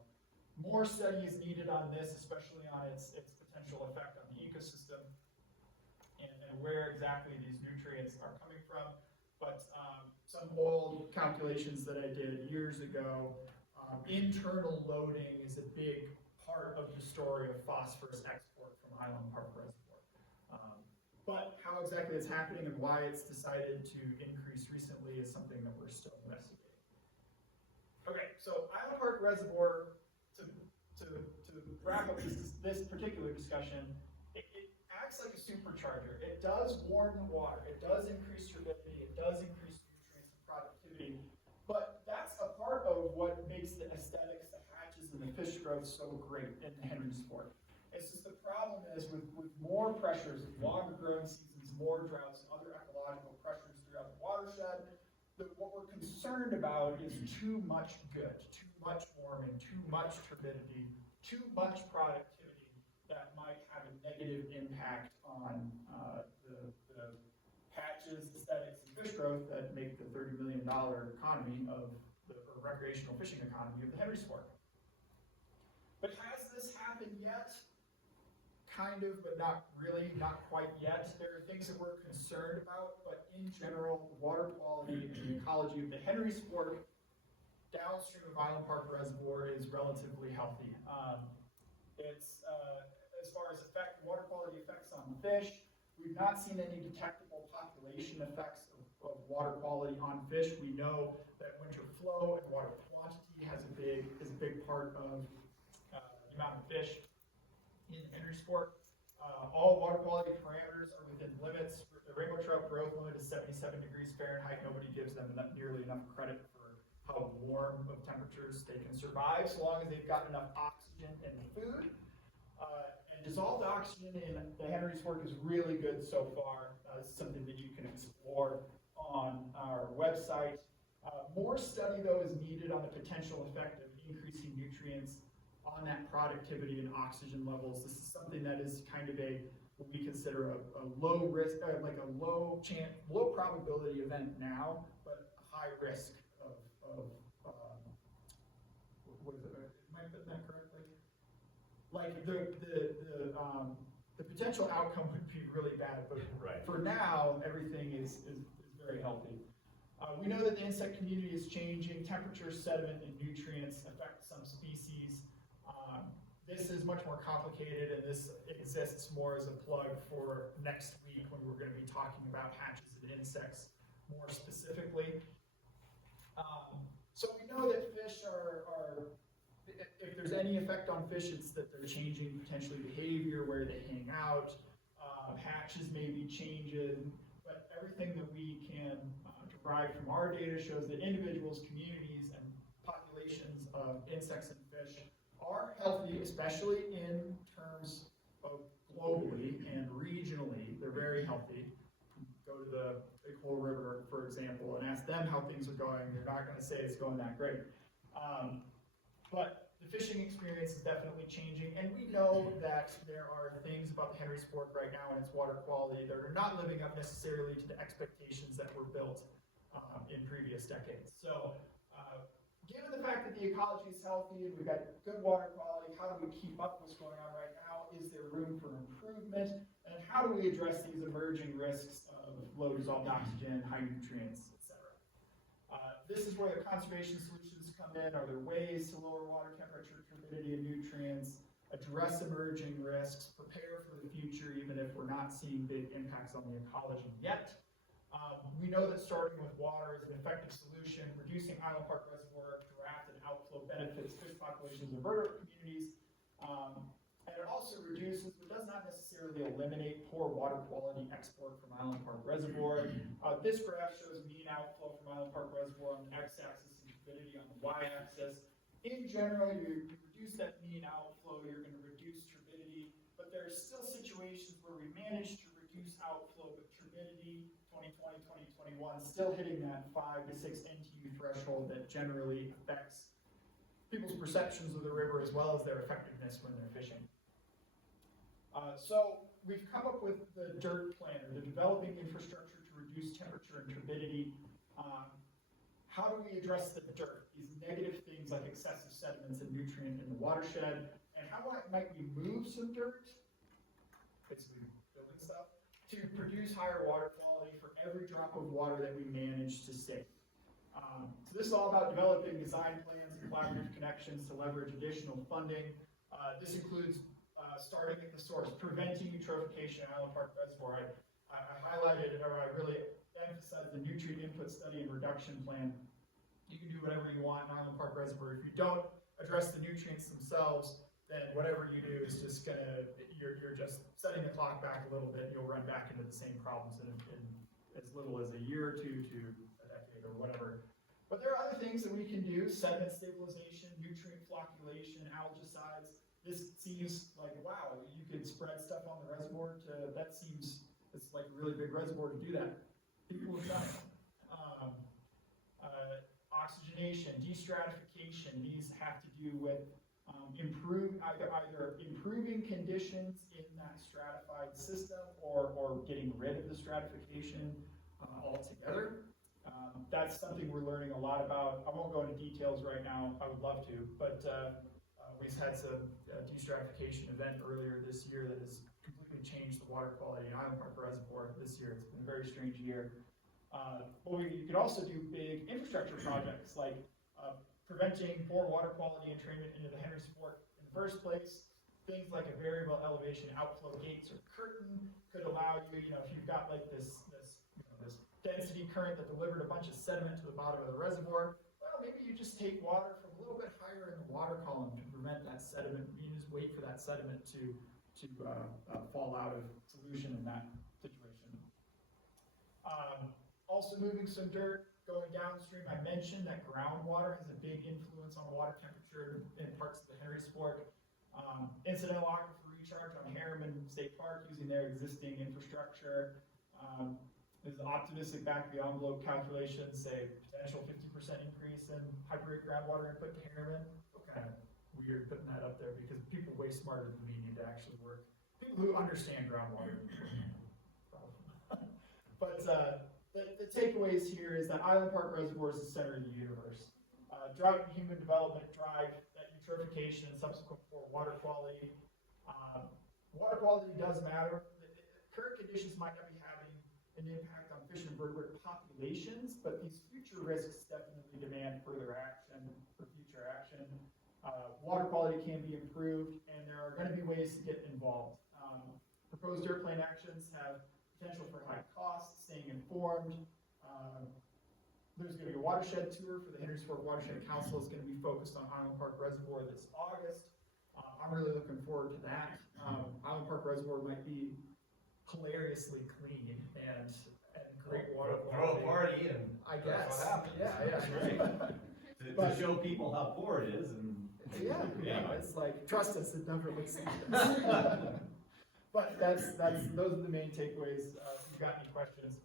More study is needed on this, especially on its potential effect on the ecosystem and where exactly these nutrients are coming from. But some old calculations that I did years ago, internal loading is a big part of the story of phosphorus export from Highland Park Reservoir. But how exactly it's happening and why it's decided to increase recently is something that we're still investigating. Okay, so Highland Park Reservoir, to wrap up this particular discussion, it acts like a supercharger. It does warm the water, it does increase turbidity, it does increase nutrients and productivity, but that's a part of what makes the aesthetics, the hatches, and the fish growth so great in the Henry's Fork. It's just the problem is with more pressures, longer growing seasons, more droughts, and other ecological pressures throughout the watershed, what we're concerned about is too much good, too much warming, too much turbidity, too much productivity that might have a negative impact on the hatches, aesthetics, and fish growth that make the $30 million economy of or recreational fishing economy of the Henry's Fork. But has this happened yet? Kind of, but not really, not quite yet. There are things that we're concerned about, but in general, water quality and the ecology of the Henry's Fork downstream of Highland Park Reservoir is relatively healthy. It's as far as water quality effects on fish, we've not seen any detectable population effects of water quality on fish. We know that winter flow and water quantity is a big part of the amount of fish in the Henry's Fork. All water quality parameters are within limits. The rainbow trout growth limit is 77 degrees Fahrenheit. Nobody gives them nearly enough credit for how warm of temperatures they can survive, so long as they've got enough oxygen and food. And dissolved oxygen in the Henry's Fork is really good so far. It's something that you can explore on our website. More study, though, is needed on the potential effect of increasing nutrients on that productivity and oxygen levels. This is something that is kind of what we consider a low risk, like a low probability event now, but a high risk of what is it? Am I putting that correctly? Like the potential outcome would be really bad, but right. For now, everything is very healthy. We know that the insect community is changing. Temperature, sediment, and nutrients affect some species. This is much more complicated, and this exists more as a plug for next week when we're going to be talking about hatches and insects more specifically. So we know that fish if there's any effect on fish, it's that they're changing potentially behavior, where they hang out. Hatches may be changing, but everything that we can derive from our data shows that individuals, communities, and populations of insects and fish are healthy, especially in terms of globally and regionally. They're very healthy. Go to the Big Hole River, for example, and ask them how things are going, they're not gonna say it's going that great. But the fishing experience is definitely changing, and we know that there are things about the Henry's Fork right now and its water quality that are not living up necessarily to the expectations that were built in previous decades. So, given the fact that the ecology is healthy and we've got good water quality, how do we keep up what's going on right now? Is there room for improvement? And how do we address these emerging risks of low dissolved oxygen, high nutrients, etc.? This is where the conservation solutions come in. Are there ways to lower water temperature, turbidity, and nutrients, address emerging risks, prepare for the future, even if we're not seeing big impacts on the ecology yet? We know that starting with water is an effective solution. Reducing Island Park Reservoir draft and outflow benefits fish populations and vertebrate communities. And it also reduces, but does not necessarily eliminate, poor water quality export from Island Park Reservoir. This graph shows mean outflow from Island Park Reservoir on the x-axis and turbidity on the y-axis. In general, you reduce that mean outflow, you're going to reduce turbidity, but there are still situations where we manage to reduce outflow, but turbidity, 2020, 2021, still hitting that 5 to 6 NTU threshold that generally affects people's perceptions of the river as well as their effectiveness when they're fishing. So we've come up with the DIRT plan, or the Developing Infrastructure to Reduce Temperature and Turbidity. How do we address the dirt, these negative things like excessive sediments and nutrient in the watershed, and how might we move some dirt, basically building stuff, to produce higher water quality for every drop of water that we manage to save? So this is all about developing design plans and collaborative connections to leverage additional funding. This includes starting at the source, preventing eutrophication in Island Park Reservoir. I highlighted it, or I really emphasized the nutrient input study and reduction plan. You can do whatever you want in Island Park Reservoir. If you don't address the nutrients themselves, then whatever you do is just gonna, you're just setting the clock back a little bit, and you'll run back into the same problems in as little as a year or two to a decade or whatever. But there are other things that we can do: sediment stabilization, nutrient flocculation, algicides. This seems like, wow, you could spread stuff on the reservoir it's like a really big reservoir to do that. People have done it. Oxygenation, destratification, these have to do with either improving conditions in that stratified system or getting rid of the stratification altogether. That's something we're learning a lot about. I won't go into details right now. I would love to, but we've had some destratification event earlier this year that has completely changed the water quality in Island Park Reservoir this year. It's been a very strange year. You could also do big infrastructure projects like preventing poor water quality entrainment into the Henry's Fork in the first place. Things like a variable elevation outflow gates or curtain could allow you, if you've got like this density current that delivered a bunch of sediment to the bottom of the reservoir, well, maybe you just take water from a little bit higher in the water column to prevent that sediment. You just wait for that sediment to fall out of solution in that situation. Also moving some dirt, going downstream. I mentioned that groundwater has a big influence on water temperature in parts of the Henry's Fork. Incidental aquifer recharge on Harriman State Park using their existing infrastructure. There's optimistic back-of-the-envelope calculations, say potential 50% increase in hyperrate groundwater input to Harriman. Kind of weird putting that up there because people way smarter than me need to actually work. People who understand groundwater. But the takeaways here is that Island Park Reservoir is the center of the universe. Drought and human development drive that eutrophication and subsequent poor water quality. Water quality does matter. Current conditions might not be having an impact on fish and vertebrate populations, but these future risks definitely demand further action for future action. Water quality can be improved, and there are going to be ways to get involved. Proposed dirt plan actions have potential for high costs, staying informed. There's going to be a watershed tour for the Henry's Fork Watershed Council. It's going to be focused on Island Park Reservoir this August. I'm really looking forward to that. Island Park Reservoir might be hilariously clean and great water quality. Throw a party and I guess. that's what happens. Yeah. To show people how poor it is and It's like, trust us, it never looks like this. But those are the main takeaways. If you've got any questions,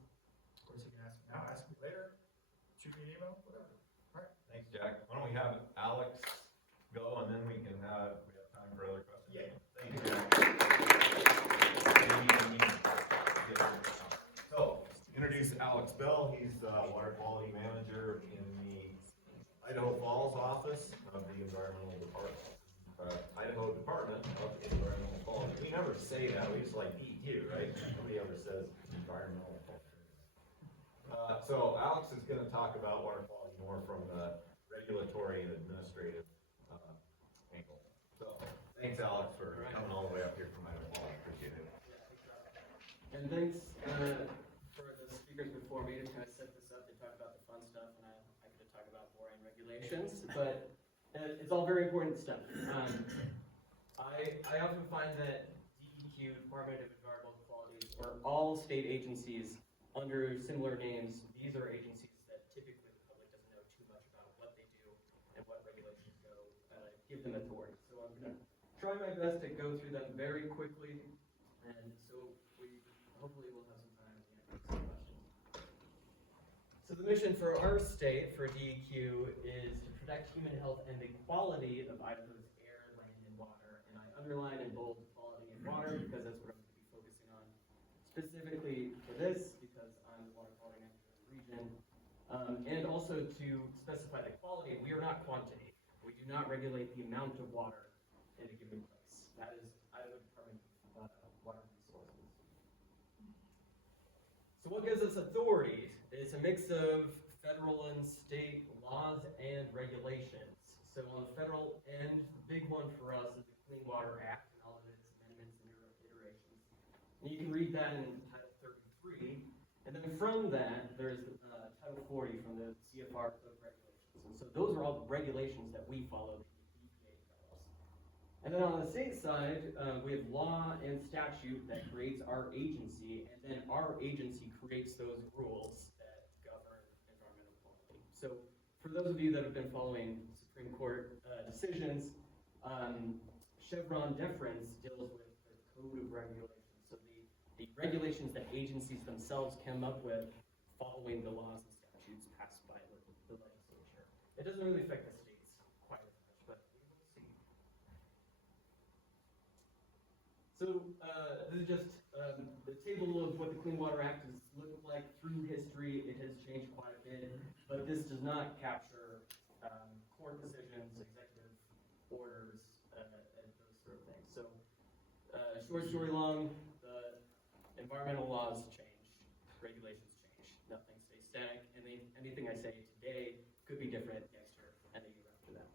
of course you can ask me now, ask me later. shoot me an email, whatever. All right. Thanks, Jack. Why don't we have Alex go, and then we have time for other questions. Yeah. Thank you, Jack. So, introduce Alex Bell. He's the Water Quality Manager in the Idaho Falls office of the Environmental Department. Idaho Department of Environmental Quality. We never say that, we just like DEQ, right? Nobody ever says environmental quality. So Alex is going to talk about water quality more from the regulatory and administrative angle. So thanks, Alex, for coming all the way up here from Idaho Falls. Appreciate it. And thanks for the speakers before me to kind of set this up. They talk about the fun stuff, and I get to talk about boring regulations, but it's all very important stuff. I often find that DEQ, Department of Environmental Quality, or all state agencies under similar names, these are agencies that typically the public doesn't know too much about what they do and what regulations give them authority. So I'm going to try my best to go through them very quickly, and so we hopefully we'll have some time at the end for some questions. So the mission for our state, for DEQ, is to protect human health and the quality of Idaho's air, land, and water. And I underline in bold quality and water because that's what I'm going to be focusing on specifically for this, because I'm the water quality manager of the region. And also to specify the quality. We are not quantity. We do not regulate the amount of water in a given place. That is Idaho Department of Water Resources. So what gives us authority? It's a mix of federal and state laws and regulations. So on the federal end, the big one for us is the Clean Water Act and all of its amendments and iterations. And you can read that in Title 33. And then from that, there's Title 40 from the CFR Code of Regulations. And so those are all the regulations that we follow, the EPA follows. And then on the state side, we have law and statute that creates our agency, and then our agency creates those rules that govern environmental quality. So for those of you that have been following Supreme Court decisions, Chevron deference deals with the code of regulations. So the regulations that agencies themselves come up with following the laws and statutes passed by the legislature. It doesn't really affect the states quite as much, but we will see. So this is just the table of what the Clean Water Act has looked like through history. It has changed quite a bit, but this does not capture court decisions, executive orders, and those sort of things. So short story long, the environmental laws change, regulations change. Nothing stays static, and anything I say today could be different next year and the year after that.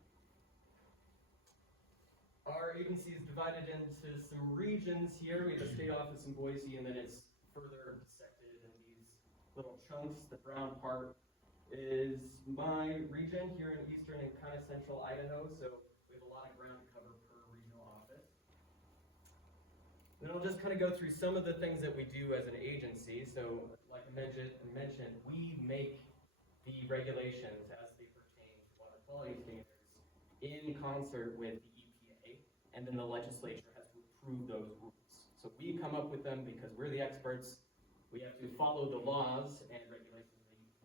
Our agency is divided into some regions here. We have a state office in Boise, and then it's further dissected in these little chunks. The brown part is my region here in eastern and kind of central Idaho, so we have a lot of ground to cover per regional office. Then I'll just kind of go through some of the things that we do as an agency. So, like I mentioned, we make the regulations as they pertain to water quality standards in concert with the EPA, and then the legislature has to approve those rules. So we come up with them because we're the experts. We have to follow the laws and regulations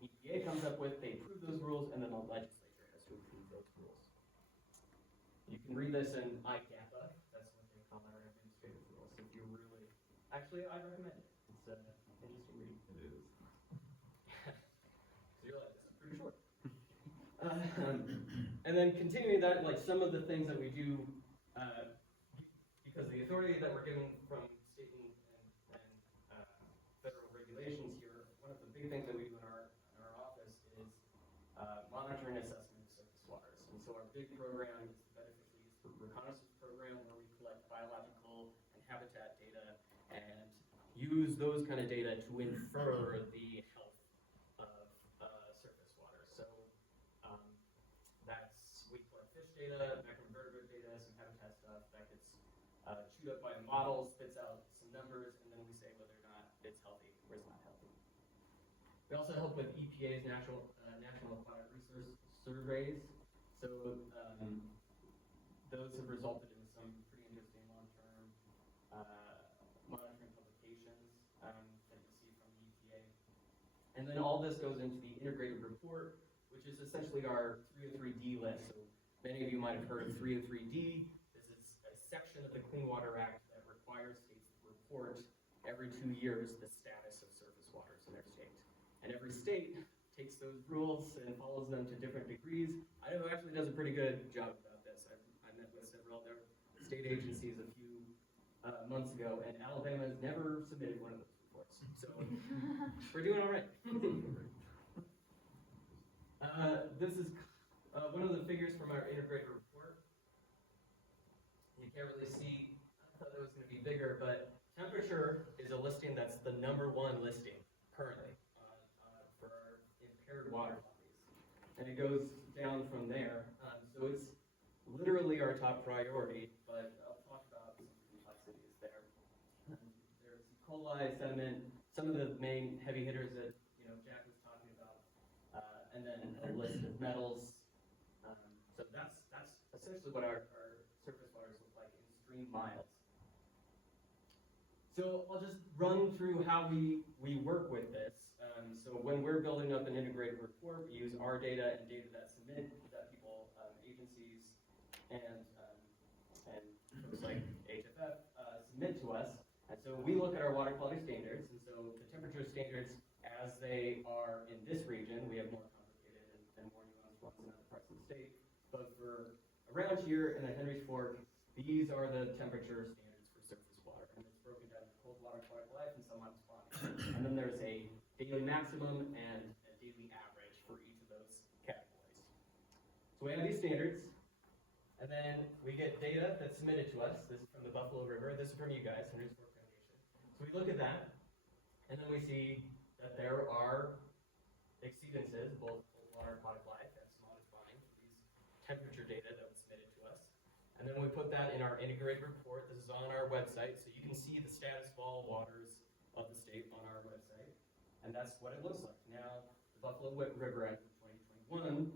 the EPA comes up with, they approve those rules, and then the legislature has to approve those rules. You can read this in IDFG, that's what they call our administrative rules. If you really, actually, I recommend it. It's an interesting read. It is. So you're like, this is pretty short. And then continuing that, like some of the things that we do, because the authority that we're given from state and federal regulations here, one of the big things that we do in our office is monitor and assessment of surface waters. And so our big program is the Beneficial Use Reconnaissance Program, where we collect biological and habitat data and use those kind of data to infer the health of surface water. So we collect fish data, macroinvertebrate data, some habitat stuff that gets chewed up by models, spits out some numbers, and then we say whether or not it's healthy or it's not healthy. We also help with EPA's National Aquatic Resource Surveys. So those have resulted in some pretty interesting long-term monitoring publications that you see from the EPA. And then all this goes into the integrated report, which is essentially our 303D list. So many of you might have heard of 303D. This is a section of the Clean Water Act that requires states to report every 2 years the status of surface waters in their state. And every state takes those rules and follows them to different degrees. Idaho actually does a pretty good job about this. I met with several other state agencies a few months ago, and Alabama has never submitted one of those reports. So we're doing all right. This is one of the figures from our integrated report. You can't really see, I thought it was going to be bigger, but temperature is a listing that's the #1 listing currently for our impaired water bodies. And it goes down from there. So it's literally our top priority, but I'll talk about some complexities there. There's E. coli, sediment, some of the main heavy hitters that Jack was talking about, and then a list of metals. So that's essentially what our surface waters look like in stream miles. So I'll just run through how we work with this. So when we're building up an integrated report, we use our data and data that people, agencies, and folks like HFF submit to us. And so we look at our water quality standards, and so the temperature standards as they are in this region, we have more complicated and more nuanced ones in other parts of the state. But for around here in the Henry's Fork, these are the temperature standards for surface water. And it's broken down into cold water, aquatic life, and sunlight spawning. And then there's a daily maximum and a daily average for each of those categories. So we have these standards, and then we get data that's submitted to us. This is from the Buffalo River. This is from you guys, Henry's Fork Foundation. So we look at that, and then we see that there are exceedances, both cold water, aquatic life, and sunlight spawning for these temperature data that was submitted to us. And then we put that in our integrated report. This is on our website, so you can see the status of all waters of the state on our website. And that's what it looks like. Now, the Buffalo River Act of 2021,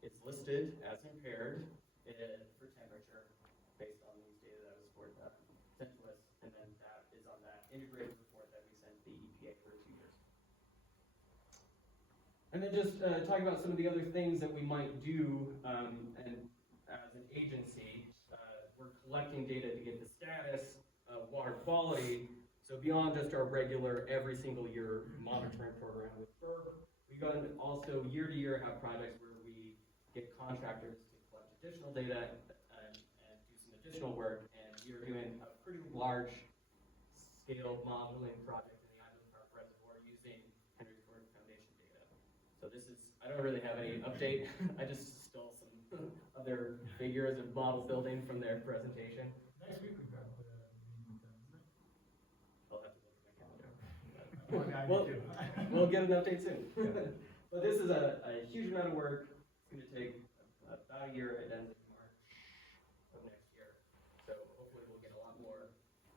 it's listed as impaired for temperature based on these data that was sent to us, and then that is on that integrated report that we sent the EPA for 2 years. And then just talking about some of the other things that we might do, and as an agency, we're collecting data to get the status of water quality. So beyond just our regular every single year monitoring program with FERC, we also year to year have projects where we get contractors to collect additional data and do some additional work. And we are doing a pretty large scale modeling project in the Island Park Reservoir using Henry's Fork Foundation data. So this is, I don't really have any update. I just stole some of their figures of model building from their presentation. Next week we've got the meeting with them, isn't it? I'll have to look at my calendar. Well, now Well, you do. we'll get an update soon. But this is a huge amount of work. It's going to take about a year. It ends in March of next year. So hopefully we'll get a lot more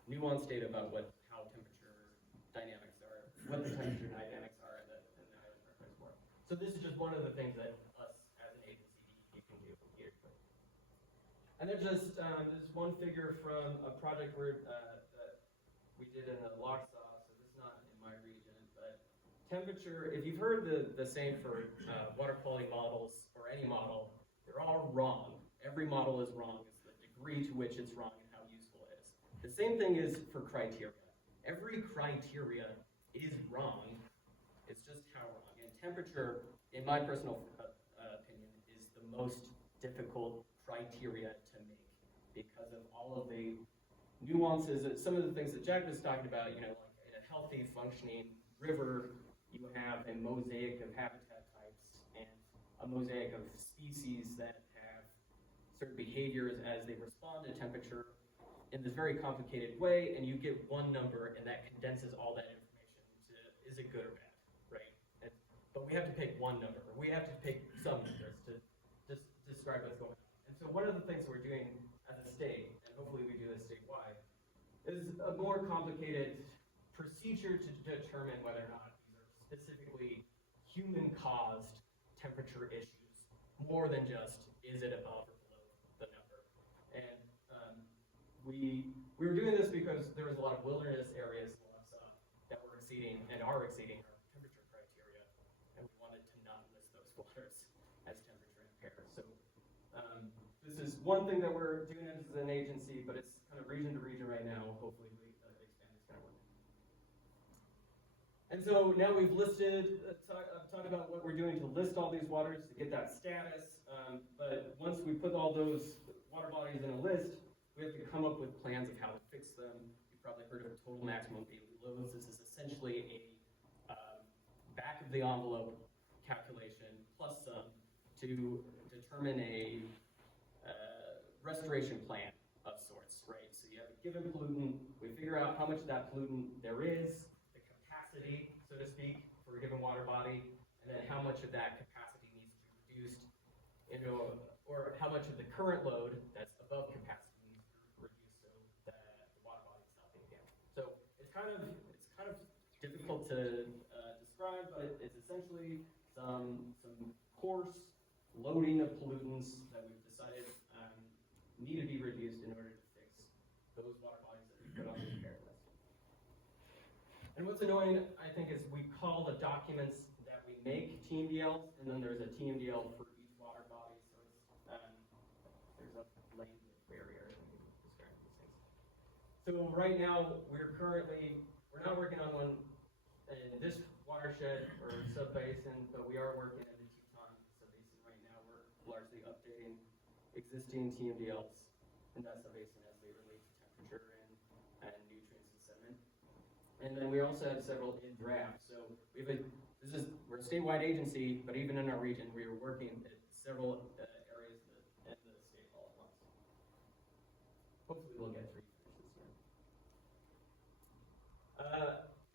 nuanced data about how temperature dynamics are, what the temperature dynamics are in the Island Park Reservoir. So this is just one of the things that us as an agency can do here. And then just this one figure from a project that we did in the Locksaw. So this is not in my region, but temperature, if you've heard the same for water quality models or any model, they're all wrong. Every model is wrong. It's the degree to which it's wrong and how useful it is. The same thing is for criteria. Every criteria is wrong. It's just how wrong. And temperature, in my personal opinion, is the most difficult criteria to make because of all of the nuances and some of the things that Jack was talking about. Like in a healthy, functioning river, you have a mosaic of habitat types and a mosaic of species that have certain behaviors as they respond to temperature in this very complicated way, and you get one number and that condenses all that information to is it good or bad, right? But we have to pick one number, or we have to pick some numbers to just describe what's going on. And so one of the things we're doing as a state, and hopefully we do this statewide, is a more complicated procedure to determine whether or not these are specifically human-caused temperature issues, more than just is it above or below the number. And we were doing this because there was a lot of wilderness areas in Alexa that were exceeding and are exceeding our temperature criteria, and we wanted to this is one thing that we're doing as an agency, but it's kind of region to region right now. Hopefully we expand this kind of work. And so now we've listed, talked about what we're doing to list all these waters to get that status. But once we put all those water bodies in a list, we have to come up with plans of how to fix them. You've probably heard of total maximum daily loads. This is essentially a back of the envelope calculation plus some to determine a restoration plan of sorts, right? So you have a given pollutant, we figure out how much of that pollutant there is, the capacity, so to speak, for a given water body, and then how much of that capacity needs to be reduced into, or how much of the current load that's above capacity needs to be reduced so that the water body is not being damaged. So it's kind of difficult to describe, but it's essentially some coarse loading of pollutants that we've decided need to be reduced in order to fix those water bodies that we put on the repair list. And what's annoying, I think, is we call the documents that we make TMDLs, and then there's a TMDL for each water body, so it's, there's a language barrier in describing these things. So right now, we're not working on one in this watershed or sub-basin, but we are working in the Teton sub-basin right now. We're largely updating existing TMDLs in that sub-basin as they relate to temperature and nutrients and sediment. And then we also have several in draft. So we have we're a statewide agency, but even in our region, we are working at several areas at the state all at once. Hopefully we'll get 3 finishes here.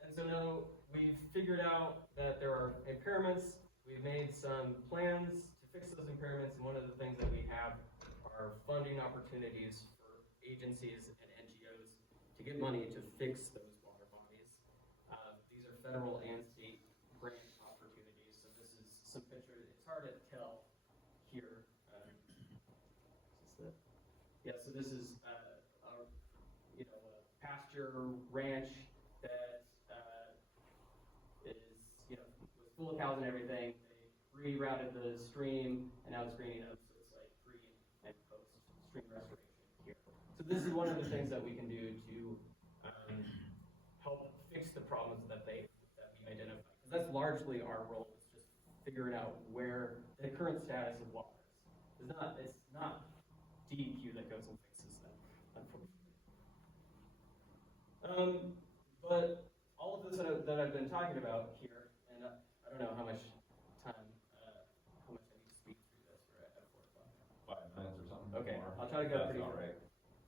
And so now we've figured out that there are impairments. We've made some plans to fix those impairments, and one of the things that we have are funding opportunities for agencies and NGOs to get money to fix those water bodies. These are federal and state grant opportunities. So this is some pictures. It's hard to tell here. Yeah, so this is a pasture ranch that was full of cows and everything. They rerouted the stream, and now it's greening up, so it's like pre and post stream restoration here. So this is one of the things that we can do to help fix the problems that we identify. Because that's largely our role, is just figuring out where the current status of water is. It's not DEQ that goes and fixes them, unfortunately. But all of this that I've been talking about here, and I don't know how much time, how much I need to speak through this. We're at 4 o'clock. 5 minutes or something. Okay, more. I'll try to go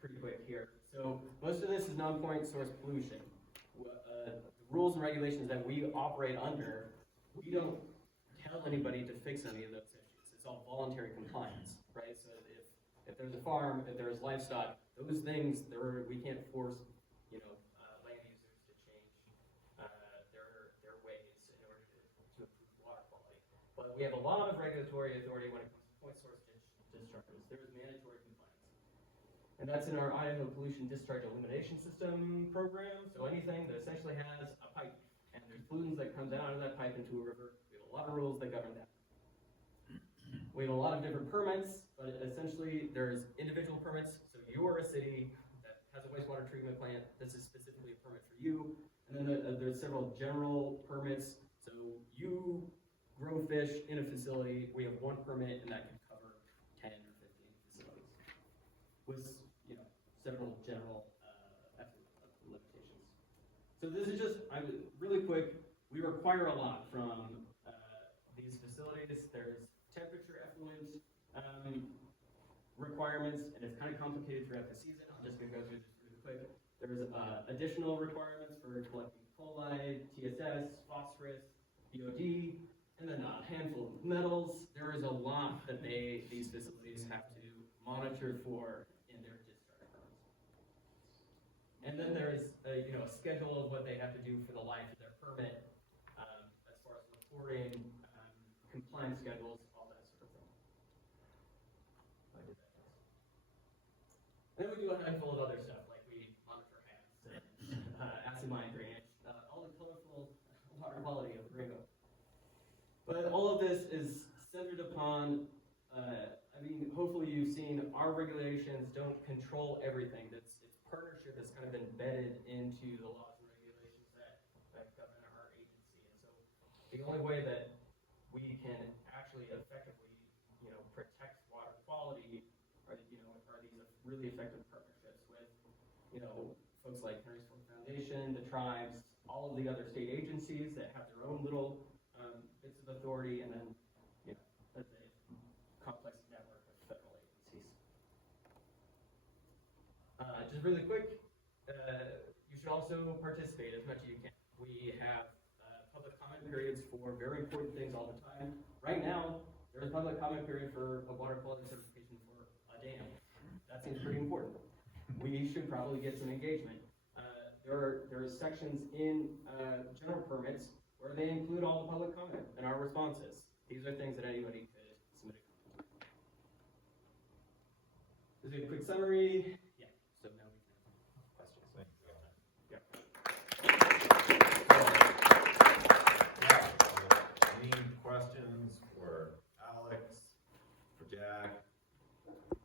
Pretty quick here. So most of this is non-point source pollution. The rules and regulations that we operate under, we don't tell anybody to fix any of those issues. It's all voluntary compliance, right? So if there's a farm, if there's livestock, those things, we can't force, land users to change their ways in order to improve water quality. But we have a lot of regulatory authority when it comes to point source discharges. There is mandatory compliance. And that's in our Idaho Pollution Discharge Elimination System program. So anything that essentially has a pipe and there's pollutants that comes out of that pipe into a river, we have a lot of rules that govern that. We have a lot of different permits, but essentially there's individual permits. So you're a city that has a wastewater treatment plant. This is specifically a permit for you. And then there's several general permits. So you grow fish in a facility. We have one permit, and that can cover 10 or 15 facilities with several general limitations. So this is just really quick. We require a lot from these facilities. There's temperature effluent requirements, and it's kind of complicated throughout the season. I'm just going to go through this really quick. There's additional requirements for collecting chloride, TSS, phosphorus, BOD, and then a handful of metals. There is a lot that these facilities have to monitor for in their discharge permits. And then there's a schedule of what they have to do for the life of their permit, as far as reporting, compliance schedules, all that sort of thing. And then we do a handful of other stuff, like we monitor HABs and acid mine drainage, all the colorful water quality of the rainbow. But all of this is centered upon, hopefully you've seen, our regulations don't control everything. It's partnership that's kind of embedded into the laws and regulations that govern our agency. And so the only way that we can actually effectively, protect water quality are these really effective partnerships with, folks like Henry's Fork Foundation, the tribes, all of the other state agencies that have their own little bits of authority, and then, a complex network of federal agencies. Just really quick, you should also participate as much as you can. We have public comment periods for very important things all the time. Right now, there's a public comment period for a water quality certification for a dam. That seems pretty important. We should probably get some engagement. There are sections in general permits where they include all the public comment and our responses. These are things that anybody could submit a comment to. This is a quick summary.